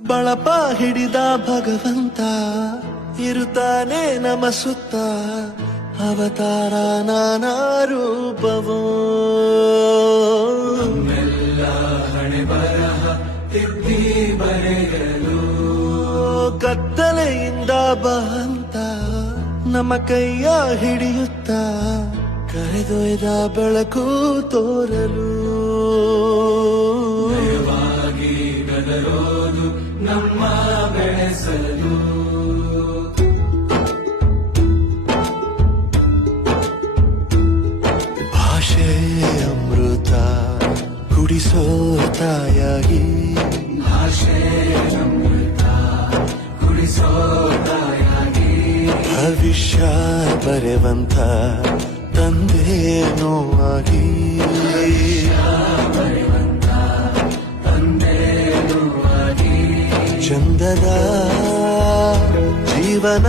ಬಳಪ ಹಿಡಿದ ಭಗವಂತ ಇರುತ್ತಾನೆ ನಮ ಸುತ್ತ ಅವತಾರ ನಾನಾ ರೂಪವೋ ಹಣೆ ಬರಹ ತಿದ್ದಿ ಬರೆಯಲು ಕತ್ತಲೆಯಿಂದ ಬಂತ ನಮ್ಮ ಕೈಯ ಹಿಡಿಯುತ್ತ ಕರೆದೊಯ್ದ ಬೆಳಕು ತೋರಲು ನಯವಾಗಿ ಗದರೋದು ನಮ್ಮ ಬೆಳೆಸಲು ಭಾಷೆ ಅಮೃತ ಕುಡಿಸೋ ತಾಯಾಗಿ ಭಾಷೆ ಅಮೃತ ಕುಡಿಸೋ ತಾಯಾಗಿ ಭವಿಷ್ಯ ಬರೆವಂತ ತಂದೇನೋ ಆಗಿ ಬರೆವಂತ ತಂದೇನೂ ಆಗಿ ಚಂದದ ಜೀವನ